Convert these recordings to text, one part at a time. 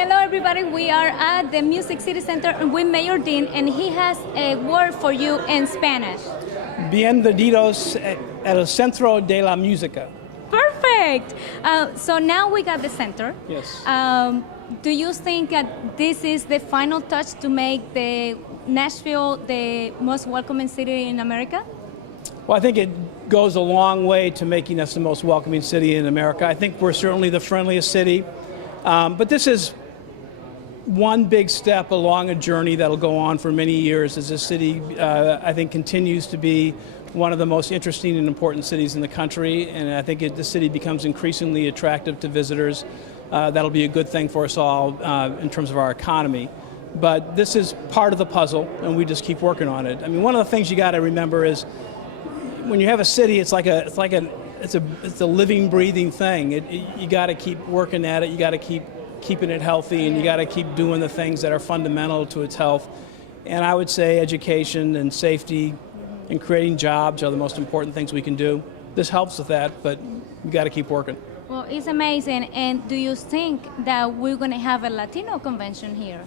Hello everybody, we are at the Music City Center with Mayor Dean and he has a word for you in Spanish. Bienvenidos al Centro de la Música. Perfect! So now we got the center. Yes. Do you think that this is the final touch to make the Nashville the most welcoming city in America? Well, I think it goes a long way to making us the most welcoming city in America. I think we're certainly the friendliest city. But this is one big step along a journey that'll go on for many years as this city, I think, continues to be one of the most interesting and important cities in the country. And I think the city becomes increasingly attractive to visitors. That'll be a good thing for us all in terms of our economy. But this is part of the puzzle, and we just keep working on it. I mean, one of the things you got to remember is when you have a city, it's a living, breathing thing. You got to keep working at it. You got to keep keeping it healthy, and you got to keep doing the things that are fundamental to its health. And I would say education and safety and creating jobs are the most important things we can do. This helps with that, but we got to keep working. Well, it's amazing. And do you think that we're going to have a Latino convention here?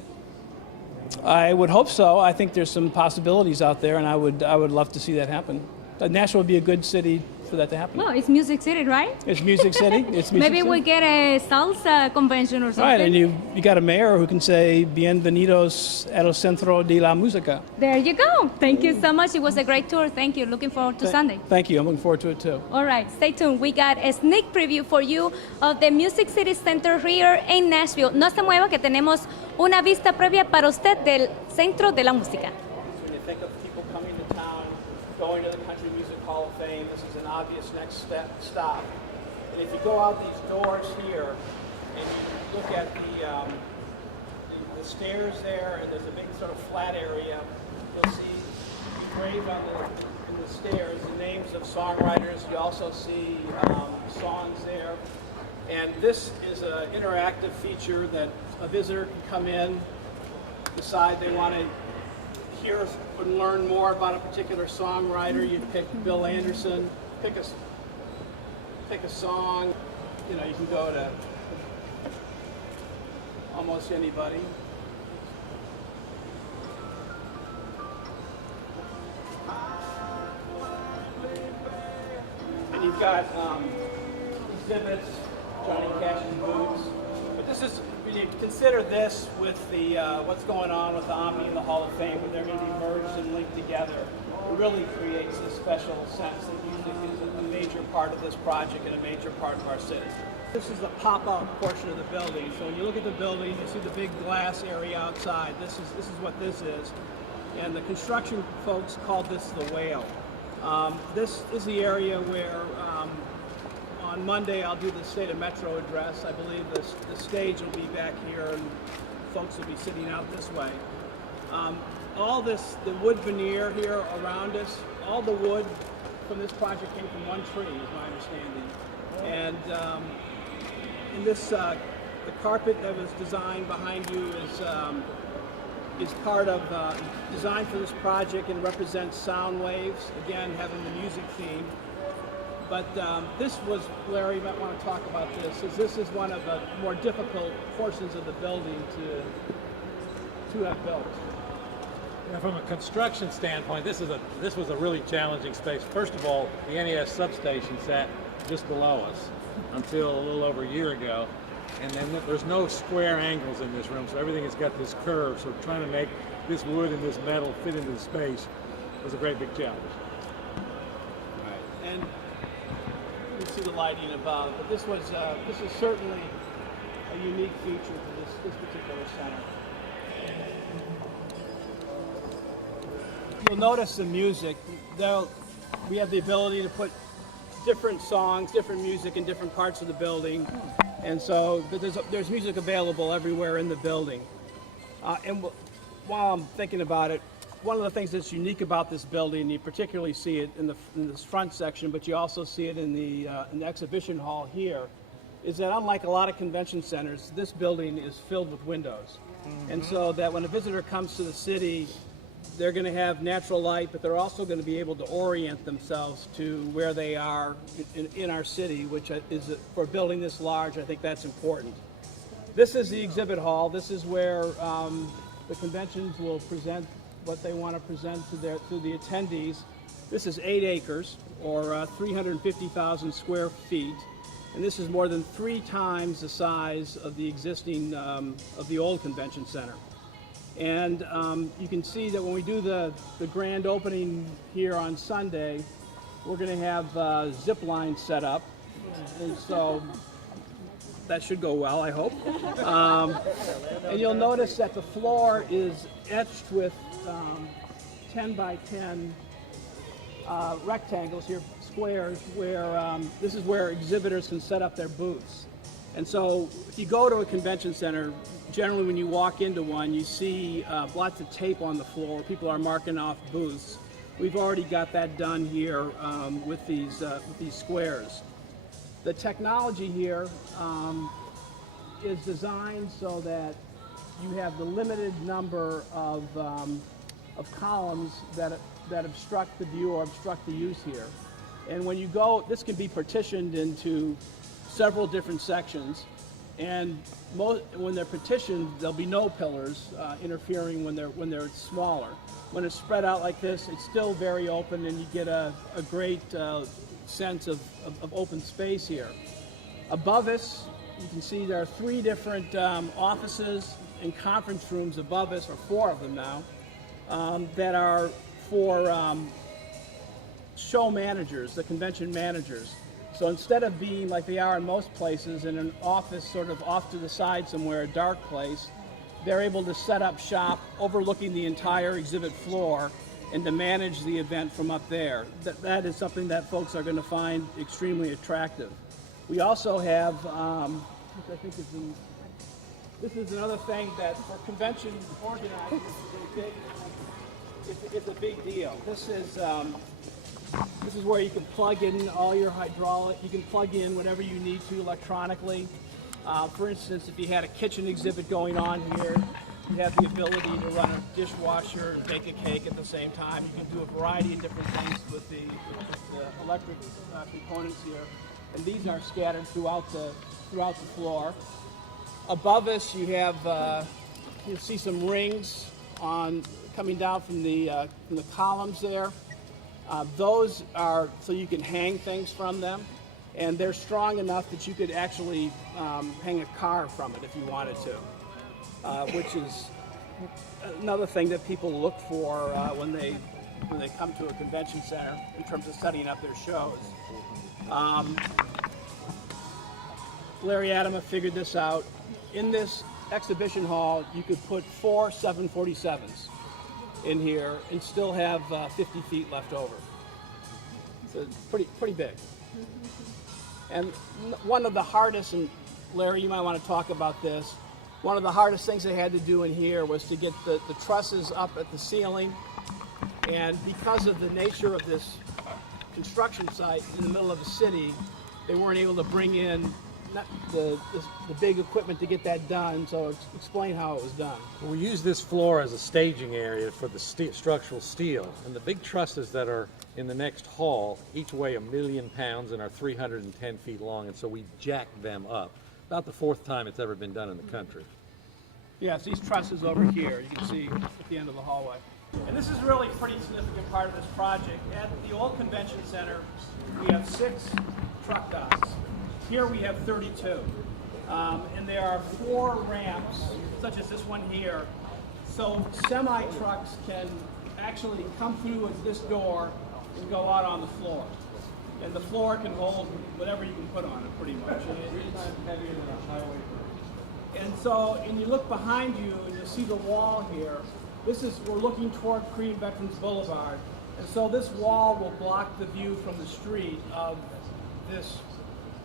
I would hope so. I think there's some possibilities out there, and I would love to see that happen. Nashville would be a good city for that to happen. Well, it's Music City, right? It's Music City. It's Music Maybe City. we get a salsa convention or something. Right, and you got a mayor who can say Bienvenidos al Centro de la Música. There you go. Thank you so much. It was a great tour. Thank you. Looking forward to Sunday. Thank you. I'm looking forward to it too. All right, stay tuned. We got a sneak preview for you of the Music City Center here in Nashville. No se mueva que tenemos una vista previa para usted del Centro de la Música. When you think of people coming to town, going to the Country Music Hall of Fame, this is an obvious next stop. And if you go out these doors here and you look at the stairs there, and there's a big sort of flat area, you'll see engraved in the stairs the names of songwriters. You also see songs there. And this is an interactive feature that a visitor can come in, decide they want to hear and learn more about a particular songwriter. You pick Bill Anderson, pick a song. You know, you can go to almost anybody. And you've got exhibits, Johnny Cash's boots. But this is, when you consider this with the what's going on with the Omni and the Hall of Fame, where they're going to be merged and linked together, it really creates a special sense that music is a major part of this project and a major part of our city. This is the pop-out portion of the building. So when you look at the building, you see the big glass area outside. This is what this is. And the construction folks called this the Whale. This is the area where on Monday I'll do the State of Metro address. I believe the stage will be back here and folks will be sitting out this way. All this, the wood veneer here around us, all the wood from this project came from one tree, is my understanding. And in this, the carpet that was designed behind you is part of designed for this project and represents sound waves, again having the music theme. But this was, Larry, you might want to talk about this, is this is one of the more difficult portions of the building to have built. Yeah, from a construction standpoint, this was a really challenging space. First of all, the NES substation sat just below us until a little over a year ago. And then there's no square angles in this room, so everything has got this curve. So trying to make this wood and this metal fit into the space was a great big challenge. Right. And you can see the lighting above, but this is certainly a unique feature to this particular center. You'll notice the music. We have the ability to put different songs, different music in different parts of the building. And so there's music available everywhere in the building. And while I'm thinking about it, one of the things that's unique about this building, you particularly see it in this front section, but you also see it in the exhibition hall here, is that unlike a lot of convention centers, this building is filled with windows. Mm-hmm. And so that when a visitor comes to the city, they're going to have natural light, but they're also going to be able to orient themselves to where they are in our city, which is, for a building this large, I think that's important. This is the exhibit hall. This is where the conventions will present what they want to present to the attendees. This is 8 acres, or 350,000 square feet, and this is more than 3 times the size of the existing of the old convention center. And you can see that when we do the grand opening here on Sunday, we're going to have zip lines set up, and so that should go well, I hope. And you'll notice that the floor is etched with 10 by 10 rectangles here, squares, where this is where exhibitors can set up their booths. And so if you go to a convention center, generally when you walk into one, you see lots of tape on the floor. People are marking off booths. We've already got that done here with these squares. The technology here is designed so that you have the limited number of columns that obstruct the view or obstruct the use here. And when you go, this can be partitioned into several different sections, and when they're partitioned, there'll be no pillars interfering when they're smaller. When it's spread out like this, it's still very open, and you get a great sense of open space here. Above us, you can see there are 3 different offices and conference rooms above us, or 4 of them now, that are for show managers, the convention managers. So instead of being like they are in most places in an office sort of off to the side somewhere, a dark place, they're able to set up shop overlooking the entire exhibit floor and to manage the event from up there. That is something that folks are going to find extremely attractive. We also have, which I think is this is another thing that for convention organizers it's a big deal. This is where you can plug in all your hydraulic. You can plug in whatever you need to electronically. For instance, if you had a kitchen exhibit going on here, you have the ability to run a dishwasher and bake a cake at the same time. You can do a variety of different things with the electric components here. And these are scattered throughout the floor. Above us, you have you see some rings coming down from the columns there. Those are so you can hang things from them, and they're strong enough that you could actually hang a car from it if you wanted to, which is another thing that people look for when they come to a convention center in terms of setting up their shows. Larry Adama figured this out. In this exhibition hall, you could put 4 747s in here and still have 50 feet left over. So it's pretty big. And one of the hardest, and Larry, you might want to talk about this, one of the hardest things they had to do in here was to get the trusses up at the ceiling. And because of the nature of this construction site in the middle of the city, they weren't able to bring in the big equipment to get that done. So explain how it was done. We use this floor as a staging area for the structural steel, and the big trusses that are in the next hall each weigh 1 million pounds and are 310 feet long, and so we jack them up. About the 4th time it's ever been done in the country. Yes, these trusses over here, you can see at the end of the hallway. And this is really a pretty significant part of this project. At the old convention center, we have 6 truck docks. Here we have 32. And there are 4 ramps, such as this one here. So semi-trucks can actually come through this door and go out on the floor. And the floor can hold whatever you can put on it, pretty much. Heavier than a highway. And so, and you look behind you and you see the wall here. We're looking toward Korean Veterans Boulevard. And so this wall will block the view from the street of this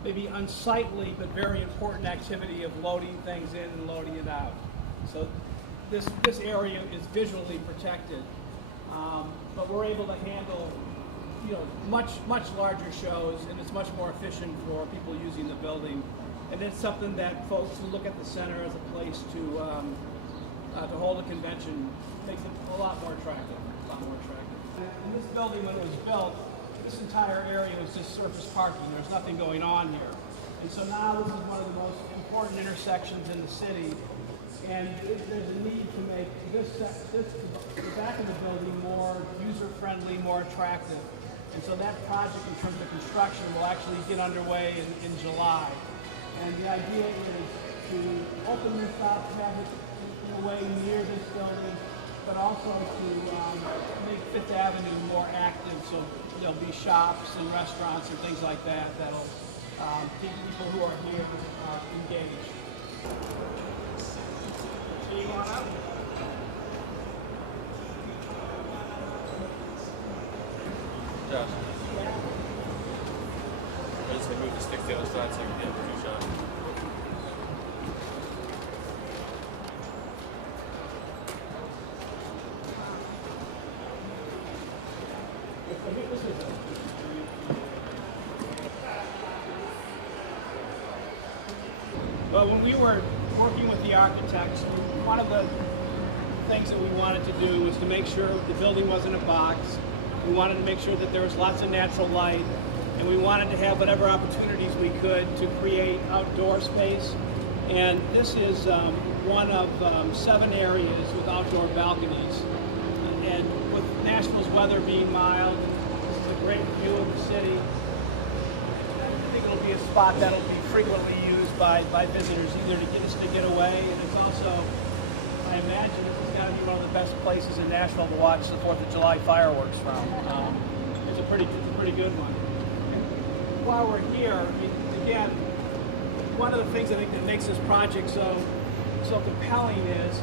maybe unsightly but very important activity of loading things in and loading it out. So this area is visually protected, but we're able to handle much larger shows, and it's much more efficient for people using the building. And it's something that folks who look at the center as a place to hold a convention makes it a lot more attractive. In this building, when it was built, this entire area was just surface parking. There's nothing going on here. And so now this is one of the most important intersections in the city. And there's a need to make the back of the building more user-friendly, more attractive. And so that project in terms of construction will actually get underway in July. And the idea is to open this up, have it in a way near this building, but also to make Fifth Avenue more active. So there'll be shops and restaurants and things like that that'll keep people who are here engaged. So you want up? Josh. I'm just gonna move the stick to the other side so I can get a two shot. Well, when we were working with the architects, one of the things that we wanted to do was to make sure the building wasn't a box. We wanted to make sure that there was lots of natural light, and we wanted to have whatever opportunities we could to create outdoor space. And this is one of 7 areas with outdoor balconies. And with Nashville's weather being mild, this is a great view of the city. I think it'll be a spot that'll be frequently used by visitors, either to get us to get away, and it's also, I imagine, this has got to be one of the best places in Nashville to watch the 4th of July fireworks from. It's a pretty good one. And while we're here, again, one of the things I think that makes this project so compelling is,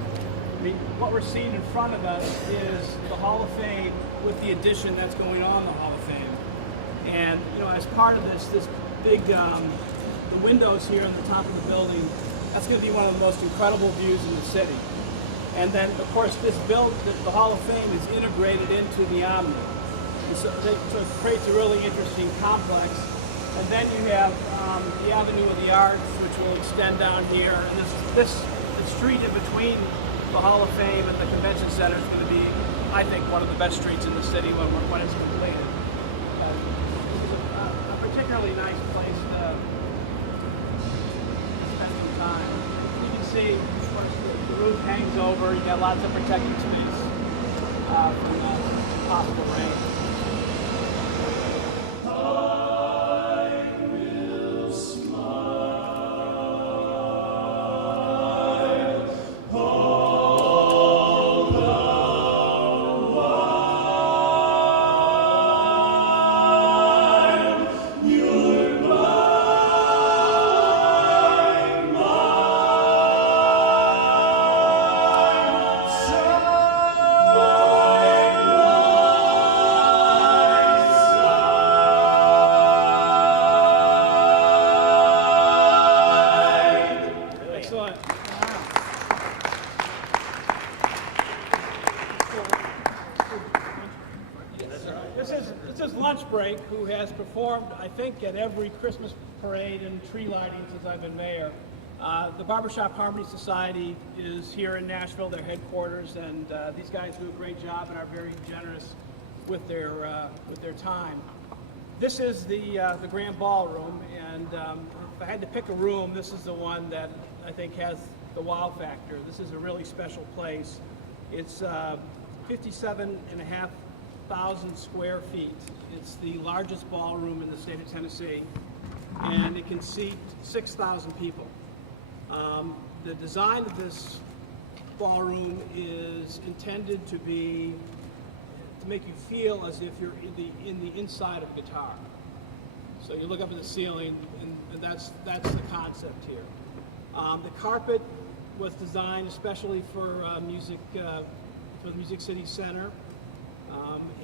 what we're seeing in front of us is the Hall of Fame with the addition that's going on in the Hall of Fame. And as part of this big the windows here on the top of the building, that's going to be one of the most incredible views in the city. And then, of course, the Hall of Fame is integrated into the Omni. And so it creates a really interesting complex. And then you have the Avenue of the Arts, which will extend down here. And the street in between the Hall of Fame and the Convention Center is going to be, I think, one of the best streets in the city when it's completed. It's a particularly nice place to spend some time. You can see, of course, the roof hangs over. You got lots of protected space from possible rain. This is Lunch Break, who has performed, I think, at every Christmas parade and tree lighting since I've been mayor. The Barbershop Harmony Society is here in Nashville, their headquarters, and these guys do a great job and are very generous with their time. This is the Grand Ballroom, and if I had to pick a room, this is the one that I think has the wow factor. This is a really special place. It's 57,500 square feet. It's the largest ballroom in the state of Tennessee, and it can seat 6,000 people. The design of this ballroom is intended to make you feel as if you're in the inside of a guitar. So you look up at the ceiling, and that's the concept here. The carpet was designed especially for the Music City Center,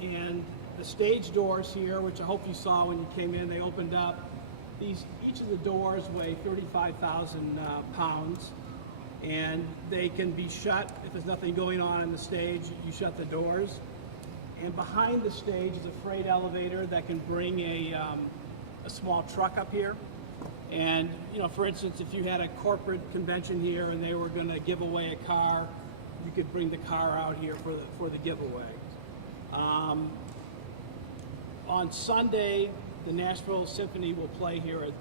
and the stage doors here, which I hope you saw when you came in, they opened up. Each of the doors weigh 35,000 pounds, and they can be shut if there's nothing going on the stage. You shut the doors, and behind the stage is a freight elevator that can bring a small truck up here. And for instance, if you had a corporate convention here and they were going to give away a car, you could bring the car out here for the giveaway. On Sunday, the Nashville Symphony will play here at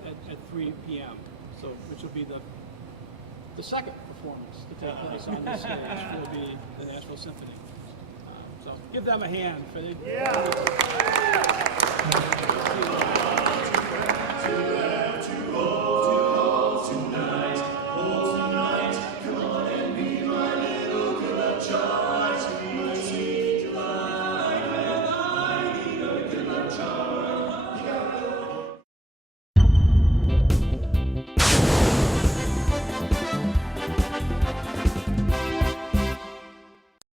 3 p.m. So, which will be the second performance to take place on this stage. Will be the Nashville Symphony. So give them a hand for the. Yeah.